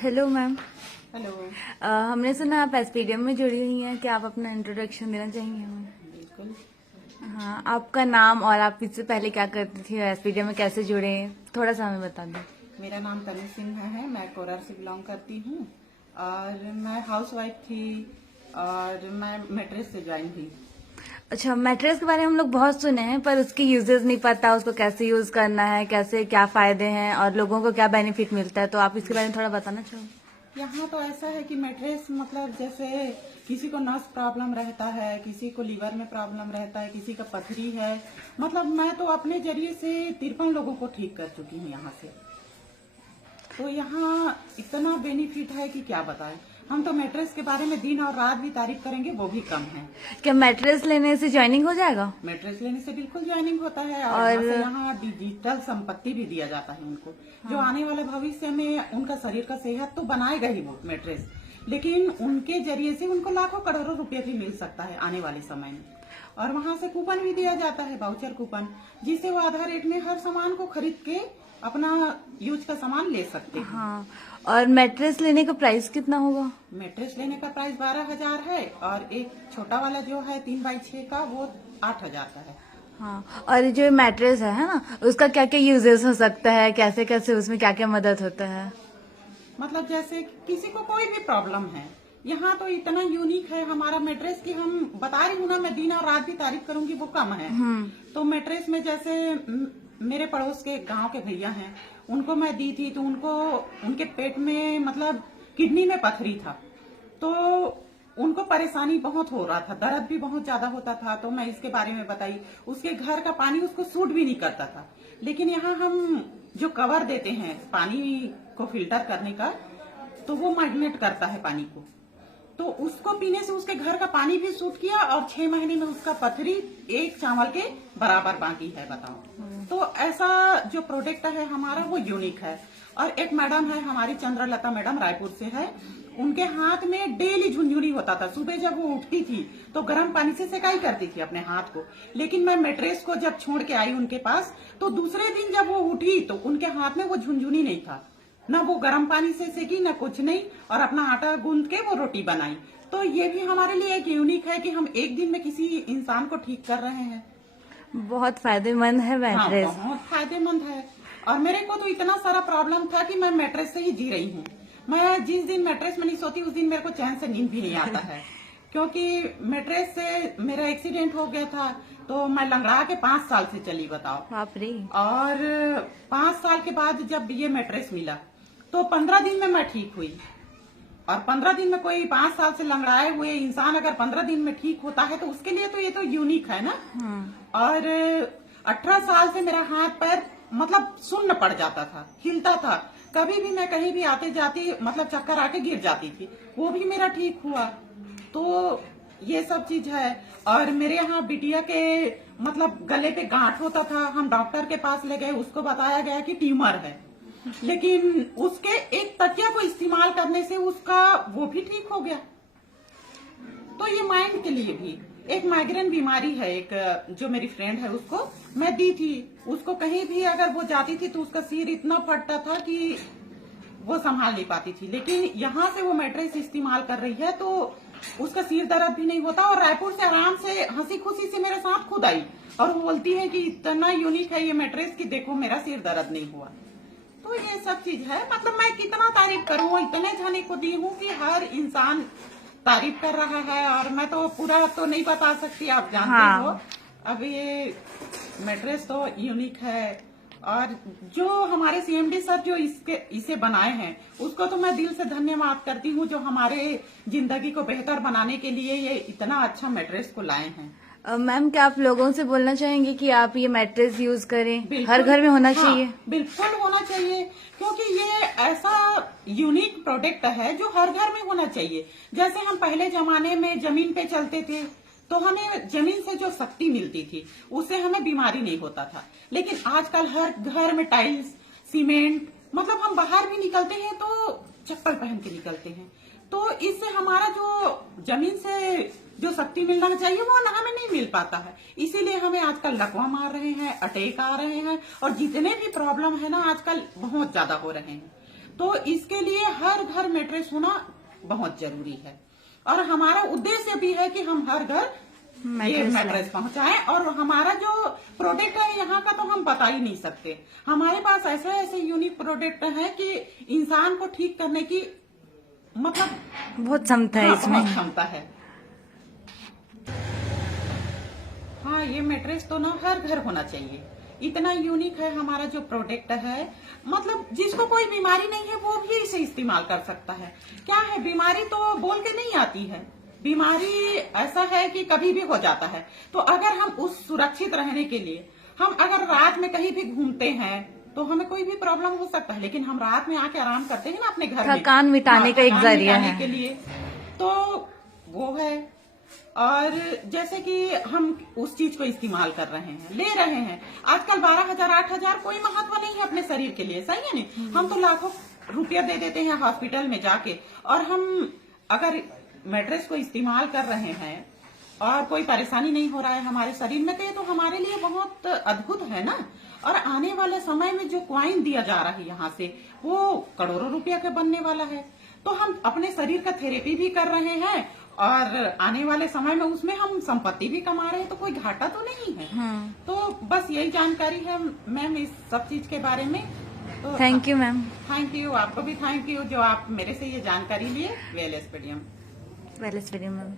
Hello ma'am. Hello. हमने सुना आप एसपीडीएम में जुड़ी हुई हैं, क्या आप अपना इंट्रोडक्शन देना चाहेंगे हमें? बिल्कुल। हाँ, आपका नाम और आप इससे पहले क्या करती थी, एसपीडीएम में कैसे जुड़े, थोड़ा सा हमें बता दें। मेरा नाम तनु सिन्हा है, मैं कोरार से बिलोंग करती हूँ और मैं हाउसवाइफ थी और मैं मैट्रेस से ज्वाइन हुई। अच्छा, मैट्रेस के बारे में हम लोग बहुत सुने हैं पर उसकी यूजेस नहीं पता, उसको कैसे यूज करना है, कैसे क्या फायदे हैं और लोगों को क्या बेनिफिट मिलता है, तो आप इसके बारे में थोड़ा बताना चाहोगे? यहाँ तो ऐसा है कि मैट्रेस मतलब जैसे किसी को नस प्रॉब्लम रहता है, किसी को लीवर में प्रॉब्लम रहता है, किसी का पथरी है। मतलब मैं तो अपने जरिए से 53 लोगों को ठीक कर चुकी हूँ यहाँ से। तो यहाँ इतना बेनिफिट है कि क्या बताएं। हम तो मैट्रेस के बारे में दिन और रात भी तारीफ करेंगे, वो भी कम है। क्या मैट्रेस लेने से ज्वाइनिंग हो जाएगा? मैट्रेस लेने से बिल्कुल ज्वाइनिंग होता है और यहाँ डिजिटल संपत्ति भी दिया जाता है उनको। जो आने वाले भविष्य में उनका शरीर का सेहत तो बनाएगा ही वो मैट्रेस, लेकिन उनके जरिए से उनको लाखों करोड़ों रुपए भी मिल सकता है आने वाले समय में। और वहाँ से कूपन भी दिया जाता है, वाउचर कूपन, जिससे वो आधा रेट में हर सामान को खरीद के अपना यूज का सामान ले सकते हैं। हाँ, और मैट्रेस लेने का प्राइस कितना होगा? मैट्रेस लेने का प्राइस 12,000 है और एक छोटा वाला जो है 3x6 का वो 8,000 का है। हाँ, और जो मैट्रेस है ना, उसका क्या क्या यूजेस हो सकता है, कैसे कैसे उसमें क्या क्या मदद होता है? मतलब जैसे किसी को कोई भी प्रॉब्लम है, यहाँ तो इतना यूनिक है हमारा मैट्रेस कि हम बता रही हूँ ना, मैं दिन और रात भी तारीफ करूंगी, वो कम है। तो मैट्रेस में जैसे मेरे पड़ोस के गांव के भैया हैं, उनको मैं दी थी तो उनको उनके पेट में मतलब किडनी में पथरी था, तो उनको परेशानी बहुत हो रहा था, दर्द भी बहुत ज्यादा होता था। तो मैं इसके बारे में बताई। उसके घर का पानी उसको सूट भी नहीं करता था, लेकिन यहाँ हम जो कवर देते हैं पानी को फिल्टर करने का, तो वो मैग्नेट करता है पानी को, तो उसको पीने से उसके घर का पानी भी सूट किया और 6 महीने में उसका पथरी एक चावल के बराबर बाकी है, बताओ। तो ऐसा जो प्रोडक्ट है हमारा वो यूनिक है। और एक मैडम है हमारी, चंद्रलता मैडम, रायपुर से है, उनके हाथ में डेली झुनझुनी होता था। सुबह जब वो उठती थी तो गर्म पानी से सेकाई करती थी अपने हाथ को, लेकिन मैं मैट्रेस को जब छोड़ के आई उनके पास, तो दूसरे दिन जब वो उठी तो उनके हाथ में वो झुनझुनी नहीं था, ना वो गर्म पानी से सेकी, ना कुछ नहीं, और अपना आटा गूंद के वो रोटी बनाई। तो ये भी हमारे लिए एक यूनिक है कि हम एक दिन में किसी इंसान को ठीक कर रहे हैं। बहुत फायदेमंद है मैट्रेस। हाँ, बहुत फायदेमंद है। और मेरे को तो इतना सारा प्रॉब्लम था कि मैं मैट्रेस से ही जी रही हूँ। मैं जिस दिन मैट्रेस में नहीं सोती उस दिन मेरे को चैन से नींद भी नहीं आता है, क्योंकि मैट्रेस से मेरा एक्सीडेंट हो गया था, तो मैं लंगड़ा के 5 साल से चली, बताओ। बाप रे। और 5 साल के बाद जब ये मैट्रेस मिला तो 15 दिन में मैं ठीक हुई। और 15 दिन में कोई 5 साल से लंगड़ाए हुए इंसान अगर 15 दिन में ठीक होता है तो उसके लिए तो ये तो यूनिक है ना। और 18 साल से मेरा हाथ पैर मतलब सुन्न पड़ जाता था, हिलता था, कभी भी मैं कहीं भी आते जाती मतलब चक्कर आके गिर जाती थी, वो भी मेरा ठीक हुआ। तो ये सब चीज है। और मेरे यहाँ बिटिया के मतलब गले पे गांठ होता था, हम डॉक्टर के पास ले गए, उसको बताया गया कि ट्यूमर है, लेकिन उसके एक तकिया को इस्तेमाल करने से उसका वो भी ठीक हो गया। तो ये माइंड के लिए भी एक माइग्रेन बीमारी है, एक जो मेरी फ्रेंड है उसको मैं दी थी, उसको कहीं भी अगर वो जाती थी तो उसका सिर इतना फटता था कि वो संभाल नहीं पाती थी, लेकिन यहाँ से वो मैट्रेस इस्तेमाल कर रही है तो उसका सिर दर्द भी नहीं होता। और रायपुर से आराम से हंसी खुशी से मेरे साथ खुद आई और वो बोलती है कि इतना यूनिक है ये मैट्रेस कि देखो मेरा सिर दर्द नहीं हुआ। तो ये सब चीज है। मतलब मैं कितना तारीफ करूँ, इतने जाने को दी हूँ कि हर इंसान तारीफ कर रहा है, और मैं तो पूरा तो नहीं बता सकती, आप जानते हो। अब ये मैट्रेस तो यूनिक है। और जो हमारे सीएमडी सर जो इसे बनाए हैं उसको तो मैं दिल से धन्यवाद करती हूँ, जो हमारे जिंदगी को बेहतर बनाने के लिए ये इतना अच्छा मैट्रेस को लाए हैं। मैम, क्या आप लोगों से बोलना चाहेंगे कि आप ये मैट्रेस यूज करें, हर घर में होना चाहिए? बिल्कुल होना चाहिए, क्योंकि ये ऐसा यूनिक प्रोडक्ट है जो हर घर में होना चाहिए। जैसे हम पहले जमाने में जमीन पे चलते थे तो हमें जमीन से जो शक्ति मिलती थी उससे हमें बीमारी नहीं होता था, लेकिन आजकल हर घर में टाइल्स, सीमेंट, मतलब हम बाहर भी निकलते हैं तो चप्पल पहन के निकलते हैं, तो इससे हमारा जो जमीन से जो शक्ति मिलना चाहिए वो हमें नहीं मिल पाता है। इसीलिए हमें आजकल लकवा मार रहे हैं, अटैक आ रहे हैं, और जितने भी प्रॉब्लम है ना आजकल बहुत ज्यादा हो रहे हैं। तो इसके लिए हर घर मैट्रेस होना बहुत जरूरी है। और हमारा उद्देश्य भी है कि हम हर घर ये मैट्रेस पहुंचाएं। और हमारा जो प्रोडक्ट है यहाँ का तो हम बता ही नहीं सकते। हमारे पास ऐसे ऐसे यूनिक प्रोडक्ट है कि इंसान को ठीक करने की मतलब बहुत क्षमता है इसमें। बहुत क्षमता है। हाँ, ये मैट्रेस तो ना हर घर होना चाहिए। इतना यूनिक है हमारा जो प्रोडक्ट है, मतलब जिसको कोई बीमारी नहीं है वो भी इसे इस्तेमाल कर सकता है। क्या है, बीमारी तो बोल के नहीं आती है, बीमारी ऐसा है कि कभी भी हो जाता है। तो अगर हम उस सुरक्षित रहने के लिए, हम अगर रात में कहीं भी घूमते हैं तो हमें कोई भी प्रॉब्लम हो सकता है, लेकिन हम रात में आके आराम करते हैं ना अपने घर में, थकान मिटाने का एक जरिया है के लिए, तो वो है। और जैसे कि हम उस चीज को इस्तेमाल कर रहे हैं, ले रहे हैं। आजकल 12,000 8,000 कोई महत्व नहीं है अपने शरीर के लिए, सही है नहीं? हम तो लाखों रुपया दे देते हैं हॉस्पिटल में जाके, और हम अगर मैट्रेस को इस्तेमाल कर रहे हैं और कोई परेशानी नहीं हो रहा है हमारे शरीर में, तो ये तो हमारे लिए बहुत अद्भुत है ना। और आने वाले समय में जो क्वाइन दिया जा रहा है यहाँ से, वो करोड़ों रुपया का बनने वाला है। तो हम अपने शरीर का थेरेपी भी कर रहे हैं और आने वाले समय में उसमें हम संपत्ति भी कमा रहे हैं, तो कोई घाटा तो नहीं है। तो बस यही जानकारी है मैम इस सब चीज के बारे में। तो thank you ma'am. Thank you, आपको भी थैंक यू जो आप मेरे से ये जानकारी लिए। Well Aspidium well Aspidium ma'am.